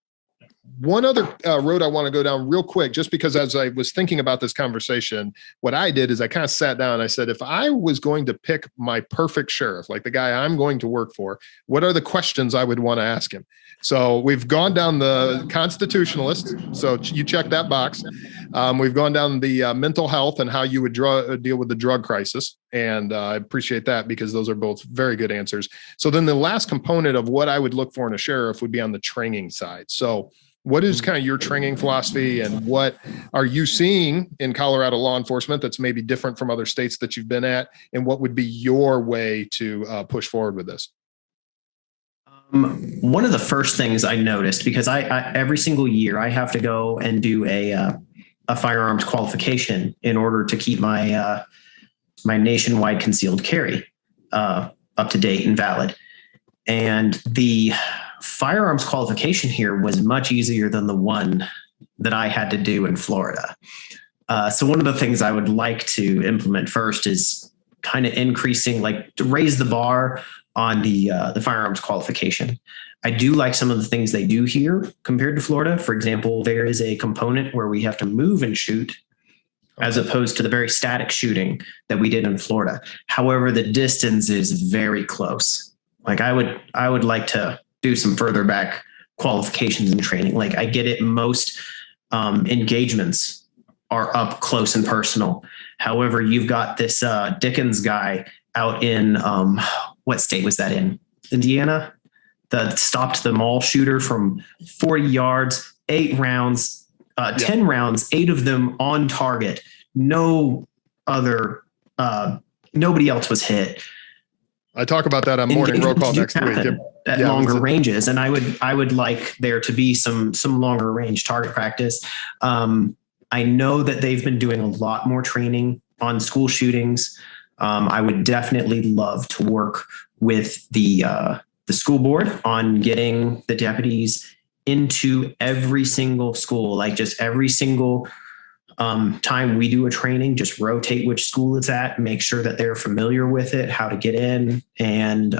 One other road I want to go down real quick, just because as I was thinking about this conversation, what I did is I kind of sat down and I said, if I was going to pick my perfect sheriff, like the guy I'm going to work for, what are the questions I would want to ask him? So we've gone down the constitutionalist. So you check that box. We've gone down the mental health and how you would deal with the drug crisis. And I appreciate that because those are both very good answers. So then the last component of what I would look for in a sheriff would be on the training side. So what is kind of your training philosophy and what are you seeing in Colorado law enforcement that's maybe different from other states that you've been at? And what would be your way to push forward with this? One of the first things I noticed, because I every single year I have to go and do a firearms qualification in order to keep my my nationwide concealed carry up to date and valid. And the firearms qualification here was much easier than the one that I had to do in Florida. So one of the things I would like to implement first is kind of increasing, like to raise the bar on the firearms qualification. I do like some of the things they do here compared to Florida. For example, there is a component where we have to move and shoot as opposed to the very static shooting that we did in Florida. However, the distance is very close. Like I would like to do some further back qualifications and training. Like I get it. Most engagements are up close and personal. However, you've got this Dickens guy out in, what state was that in? Indiana? That stopped the mall shooter from 40 yards, 8 rounds, 10 rounds, 8 of them on target. No other, nobody else was hit. I talk about that on morning roll call next week. At longer ranges. And I would like there to be some longer range target practice. I know that they've been doing a lot more training on school shootings. I would definitely love to work with the school board on getting the deputies into every single school, like just every single time we do a training, just rotate which school it's at, make sure that they're familiar with it, how to get in, and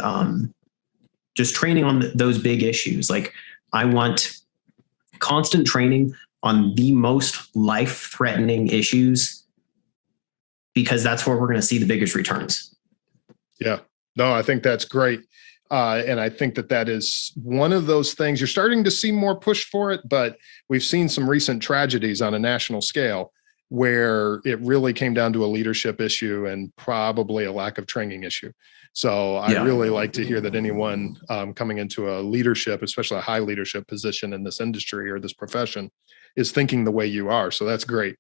just training on those big issues. Like I want constant training on the most life-threatening issues because that's where we're going to see the biggest returns. Yeah, no, I think that's great. And I think that is one of those things you're starting to see more push for it, but we've seen some recent tragedies on a national scale where it really came down to a leadership issue and probably a lack of training issue. So I really like to hear that anyone coming into a leadership, especially a high leadership position in this industry or this profession, is thinking the way you are. So that's great.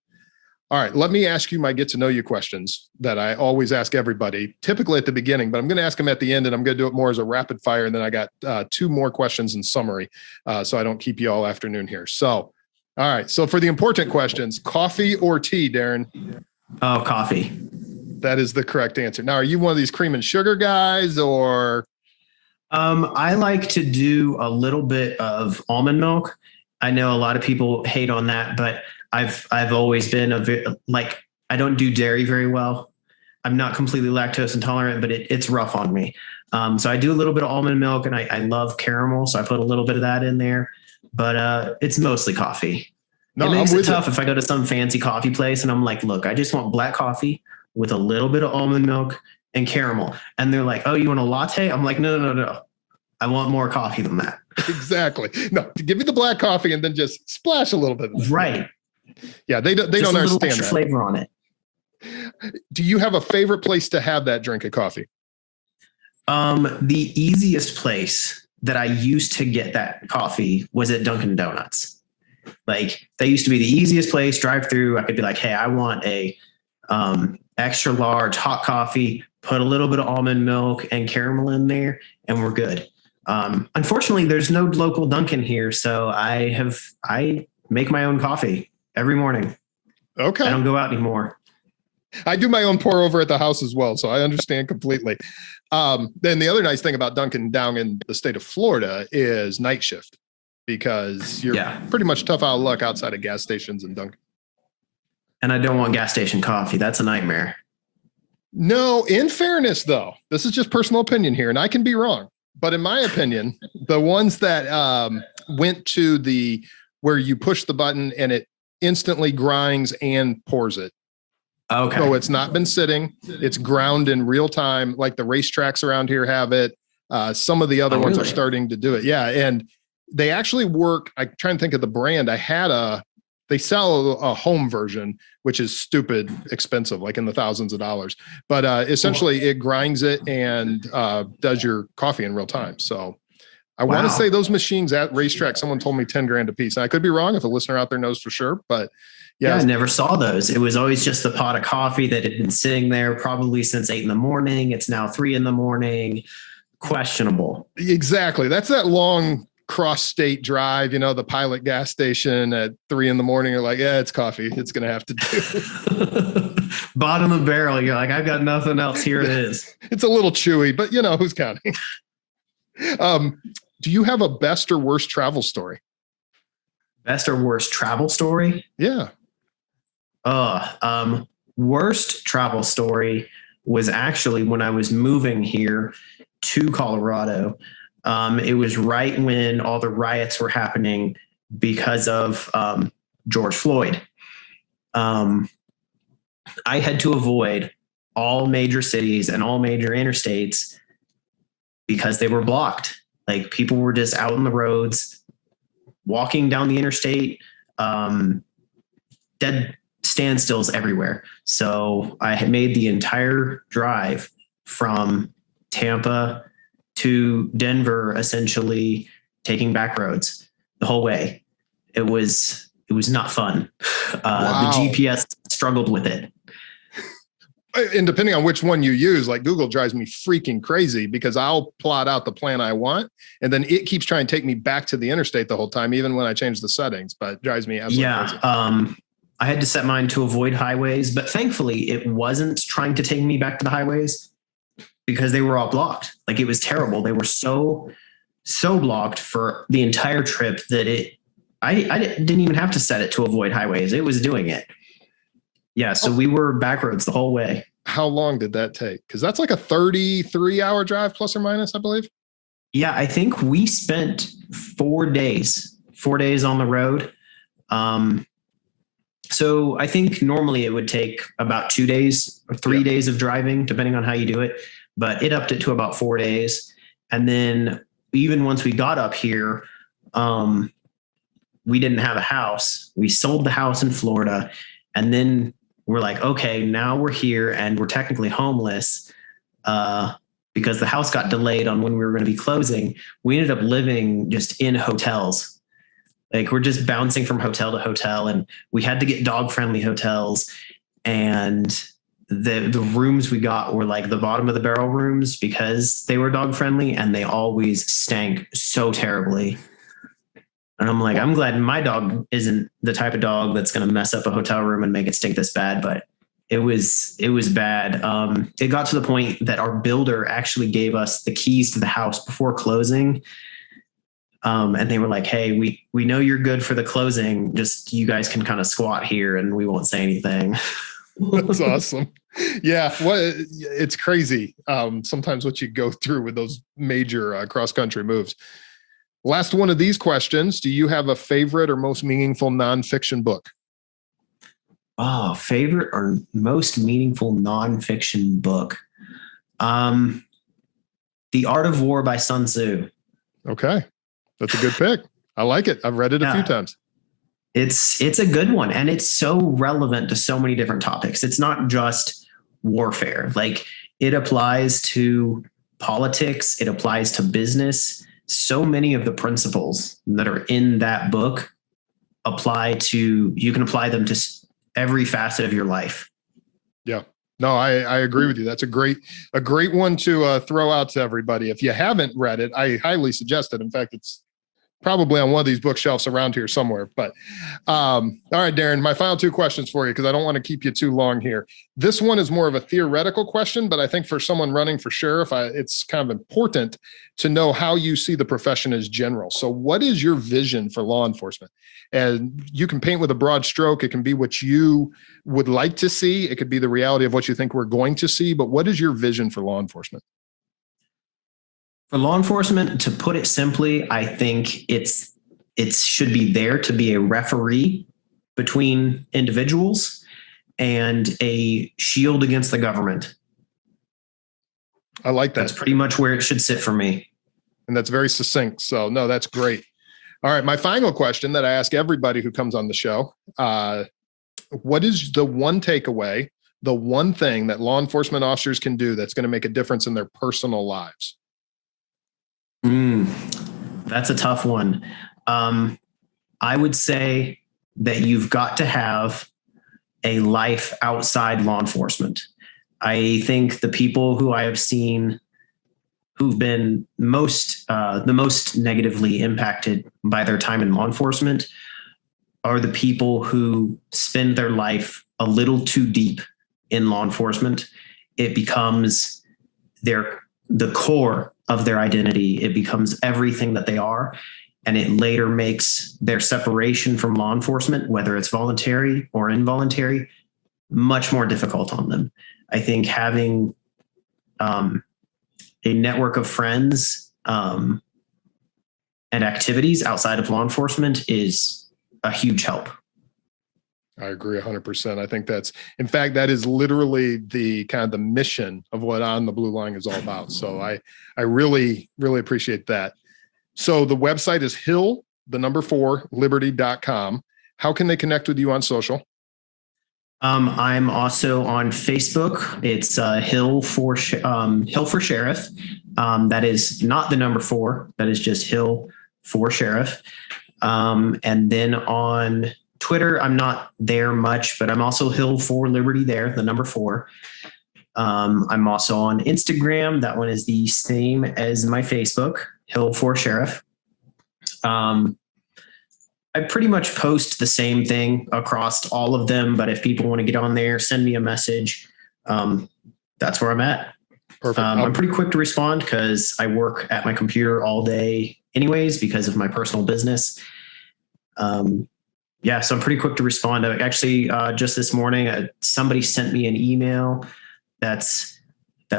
All right, let me ask you my get to know you questions that I always ask everybody, typically at the beginning, but I'm going to ask them at the end and I'm going to do it more as a rapid fire. And then I got 2 more questions in summary, so I don't keep you all afternoon here. So, all right, so for the important questions, coffee or tea, Darren? Oh, coffee. That is the correct answer. Now, are you one of these cream and sugar guys or? I like to do a little bit of almond milk. I know a lot of people hate on that, but I've always been I don't do dairy very well. I'm not completely lactose intolerant, but it's rough on me. So I do a little bit of almond milk and I love caramel. So I put a little bit of that in there, but it's mostly coffee. No, it makes it tough if I go to some fancy coffee place and I'm like, look, I just want black coffee with a little bit of almond milk and caramel. And they're like, oh, you want a latte? I'm like, no. I want more coffee than that. Exactly. No, give me the black coffee and then just splash a little bit. Right. Yeah, they don't Just a little understand extra that. flavor on it. Do you have a favorite place to have that drink of coffee? The easiest place that I used to get that coffee was at Dunkin' Donuts. Like that used to be the easiest place, drive through. I could be like, hey, I want a extra large hot coffee, put a little bit of almond milk and caramel in there, and we're good. Unfortunately, there's no local Dunkin' here, so I make my own coffee every morning. Okay. I don't go out anymore. I do my own pour over at the house as well, so I understand completely. Then the other nice thing about Dunkin' down in the state of Florida is night shift, because you're pretty much tough out of luck outside of gas stations and Dunkin'. And I don't want gas station coffee. That's a nightmare. No, in fairness, though, this is just personal opinion here, and I can be wrong. But in my opinion, the ones that went to where you push the button and it instantly grinds and pours it. Okay. So it's not been sitting. It's ground in real time, like the racetracks around here have it. Some of the other ones are starting to do it. Yeah. And they actually work. I'm trying to think of the brand. They sell a home version, which is stupid expensive, like in the thousands of dollars. But essentially it grinds it and does your coffee in real time. So I want to say those machines at racetrack, someone told me 10 grand a piece. And I could be wrong if a listener out there knows for sure, but yeah. I never saw those. It was always just the pot of coffee that had been sitting there probably since 8 a.m. It's now 3 a.m. Questionable. Exactly. That's that long cross-state drive, the Pilot gas station at 3 a.m. You're like, yeah, it's coffee. It's going to have to do. Bottom of the barrel. You're like, I've got nothing else. Here it is. It's a little chewy, but who's counting? Do you have a best or worst travel story? Best or worst travel story? Yeah. Worst travel story was actually when I was moving here to Colorado. It was right when all the riots were happening because of George Floyd. I had to avoid all major cities and all major interstates because they were blocked. Like people were just out on the roads, walking down the interstate, dead standstills everywhere. So I had made the entire drive from Tampa to Denver, essentially taking back roads the whole way. It was not fun. The GPS struggled with it. And depending on which one you use, like Google drives me freaking crazy because I'll plot out the plan I want, and then it keeps trying to take me back to the interstate the whole time, even when I change the settings, but it drives me absolutely crazy. I had to set mine to avoid highways, but thankfully it wasn't trying to take me back to the highways because they were all blocked. Like it was terrible. They were so blocked for the entire trip that I didn't even have to set it to avoid highways. It was doing it. Yeah, so we were back roads the whole way. How long did that take? Because that's like a 33-hour drive, plus or minus, I believe. Yeah, I think we spent 4 days on the road. So I think normally it would take about 2 days or 3 days of driving, depending on how you do it. But it upped it to about 4 days. And then even once we got up here, we didn't have a house. We sold the house in Florida. And then we're like, okay, now we're here and we're technically homeless because the house got delayed on when we were going to be closing. We ended up living just in hotels. Like we're just bouncing from hotel to hotel, and we had to get dog-friendly hotels. And the rooms we got were like the bottom of the barrel rooms because they were dog-friendly, and they always stank so terribly. And I'm like, I'm glad my dog isn't the type of dog that's going to mess up a hotel room and make it stink this bad. But it was bad. It got to the point that our builder actually gave us the keys to the house before closing. And they were like, hey, we know you're good for the closing. Just you guys can kind of squat here and we won't say anything. That's awesome. Yeah. It's crazy. Sometimes what you go through with those major cross-country moves. Last one of these questions. Do you have a favorite or most meaningful nonfiction book? Oh, favorite or most meaningful nonfiction book? The Art of War by Sun Tzu. Okay. That's a good pick. I like it. I've read it a few times. It's a good one, and it's so relevant to so many different topics. It's not just warfare. Like, it applies to politics, it applies to business. So many of the principles that are in that book you can apply them to every facet of your life. Yeah. No, I agree with you. That's a great one to throw out to everybody. If you haven't read it, I highly suggest it. In fact, it's probably on one of these bookshelves around here somewhere. But all right, Darren, my final two questions for you, because I don't want to keep you too long here. This one is more of a theoretical question, but I think for someone running for sheriff, it's kind of important to know how you see the profession as general. So what is your vision for law enforcement? And you can paint with a broad stroke. It can be what you would like to see. It could be the reality of what you think we're going to see. But what is your vision for law enforcement? For law enforcement, to put it simply, I think it should be there to be a referee between individuals and a shield against the government. I like that. That's pretty much where it should sit for me. And that's very succinct. So no, that's great. All right. My final question that I ask everybody who comes on the show, what is the one takeaway, the one thing that law enforcement officers can do that's going to make a difference in their personal lives? That's a tough one. I would say that you've got to have a life outside law enforcement. I think the people who I have seen who've been the most negatively impacted by their time in law enforcement are the people who spend their life a little too deep in law enforcement. It becomes the core of their identity. It becomes everything that they are. And it later makes their separation from law enforcement, whether it's voluntary or involuntary, much more difficult on them. I think having a network of friends and activities outside of law enforcement is a huge help. I agree 100%. I think in fact, that is literally the kind of the mission of what On the Blue Line is all about. So I really, really appreciate that. So the website is hill4liberty.com. How can they connect with you on social? I'm also on Facebook. It's Hill for Sheriff. That is not the number 4. That is just Hill for Sheriff. And then on Twitter, I'm not there much, but I'm also Hill for Liberty there, the number 4. I'm also on Instagram. That one is the same as my Facebook, Hill for Sheriff. I pretty much post the same thing across all of them, but if people want to get on there, send me a message. That's where I'm at. Perfect. I'm pretty quick to respond because I work at my computer all day anyways because of my personal business. Yeah, so I'm pretty quick to respond. Actually, just this morning, somebody sent me an email that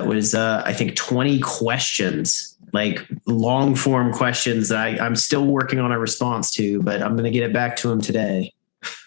was, I think, 20 questions, like long form questions that I'm still working on a response to, but I'm going to get it back to him today.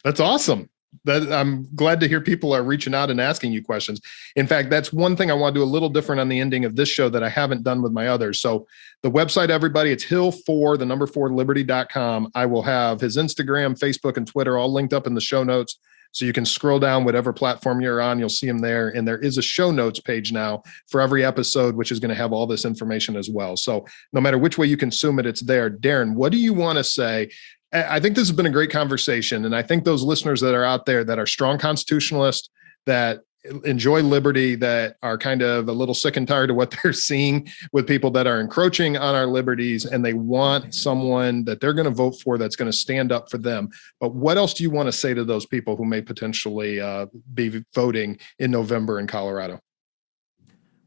That's awesome. I'm glad to hear people are reaching out and asking you questions. In fact, that's one thing I want to do a little different on the ending of this show that I haven't done with my others. So the website, everybody, it's hill4liberty.com. I will have his Instagram, Facebook, and Twitter all linked up in the show notes. So you can scroll down whatever platform you're on, you'll see them there. And there is a show notes page now for every episode, which is going to have all this information as well. So no matter which way you consume it, it's there. Darren, what do you want to say? I think this has been a great conversation. And I think those listeners that are out there that are strong constitutionalists, that enjoy liberty, that are kind of a little sick and tired of what they're seeing with people that are encroaching on our liberties, and they want someone that they're going to vote for that's going to stand up for them. But what else do you want to say to those people who may potentially be voting in November in Colorado?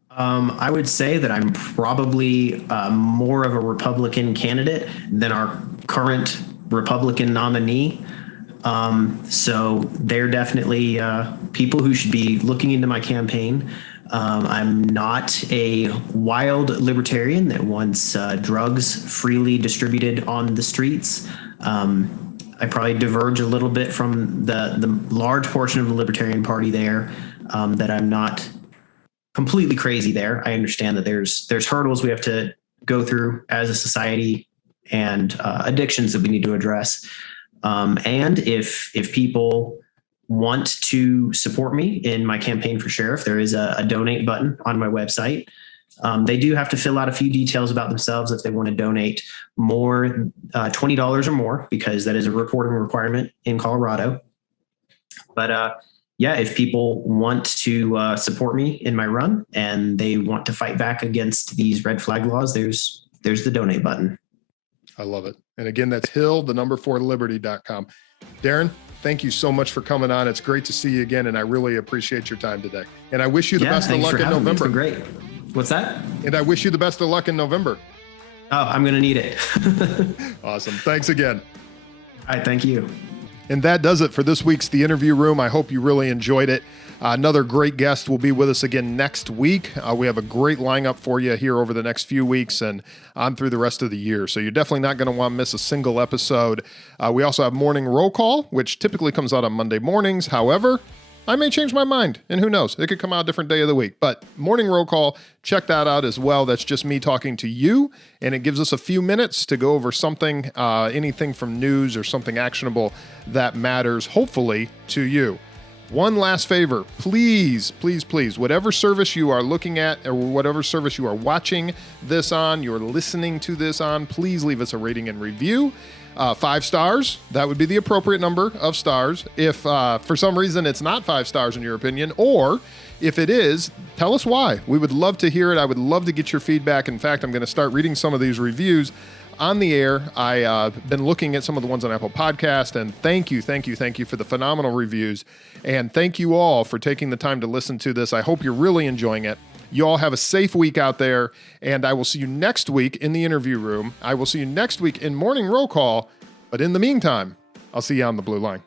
I would say that I'm probably more of a Republican candidate than our current Republican nominee. So they're definitely people who should be looking into my campaign. I'm not a wild libertarian that wants drugs freely distributed on the streets. I probably diverge a little bit from the large portion of the Libertarian Party there, that I'm not completely crazy there. I understand that there's hurdles we have to go through as a society and addictions that we need to address. And if people want to support me in my campaign for sheriff, there is a donate button on my website. They do have to fill out a few details about themselves if they want to donate more, $20 or more, because that is a reporting requirement in Colorado. But yeah, if people want to support me in my run and they want to fight back against these red flag laws, there's the donate button. I love it. And again, that's Hill, 4liberty.com. Darren, thank you so much for coming on. It's great to see you again, and I really appreciate your time today. And I wish you the best of luck in November. It's been great. What's that? And I wish you the best of luck in November. Oh, I'm going to need it. Awesome. Thanks again. All right. Thank you. And that does it for this week's The Interview Room. I hope you really enjoyed it. Another great guest will be with us again next week. We have a great lineup for you here over the next few weeks and on through the rest of the year. So you're definitely not going to want to miss a single episode. We also have Morning Roll Call, which typically comes out on Monday mornings. However, I may change my mind, and who knows? It could come out a different day of the week. But Morning Roll Call, check that out as well. That's just me talking to you, and it gives us a few minutes to go over something, anything from news or something actionable that matters, hopefully, to you. One last favor, please, please, please, whatever service you are looking at or whatever service you are watching this on, you're listening to this on, please leave us a rating and review. 5 stars, that would be the appropriate number of stars. If for some reason it's not 5 stars in your opinion, or if it is, tell us why. We would love to hear it. I would love to get your feedback. In fact, I'm going to start reading some of these reviews on the air. I've been looking at some of the ones on Apple Podcast, and thank you for the phenomenal reviews. And thank you all for taking the time to listen to this. I hope you're really enjoying it. You all have a safe week out there, and I will see you next week in the interview room. I will see you next week in Morning Roll Call, but in the meantime, I'll see you on the blue line.